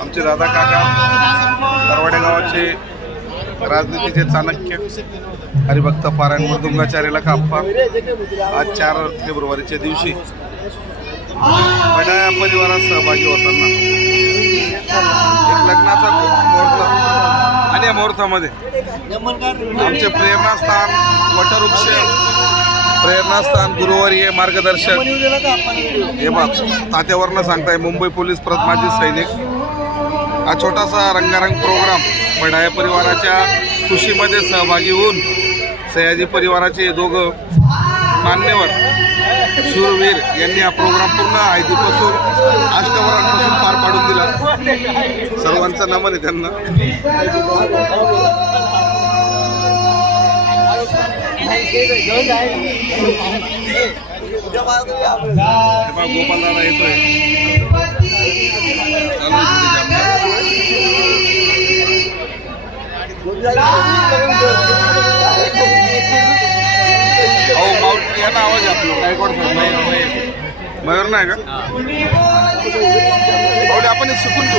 आमचे दादा काका दरवाडे गावाचे राजनीतीचे चाणक्य हरिभक्त पारायण मृदुंगाचार्य लखाप्पा आज 4 फेब्रुवारीच्या दिवशी बडाया परिवारात सहभागी होताना एक लग्नाचा मुहूर्त आणि या मुहूर्तामध्ये आमचे प्रेरणास्थान वटवृक्ष प्रेरणास्थान गुरुवर्य मार्गदर्शक हे बाब तात्यावरनं सांगताय मुंबई पोलीस माजी सैनिक हा छोटासा रंगारंग प्रोग्राम बडाया परिवाराच्या खुशीमध्ये सहभागी होऊन सयाजी परिवाराचे दोघं मान्यवर शूरवीर यांनी हा प्रोग्राम पूर्ण आयतीपासून अष्टवरांपासून पार पाडून दिला। सर्वांचा नमन आहे त्यांना। गोपाल दादा येतोय याला आवाज आपलं काय कोण मयूर नाही का आपण शिकून घेऊ।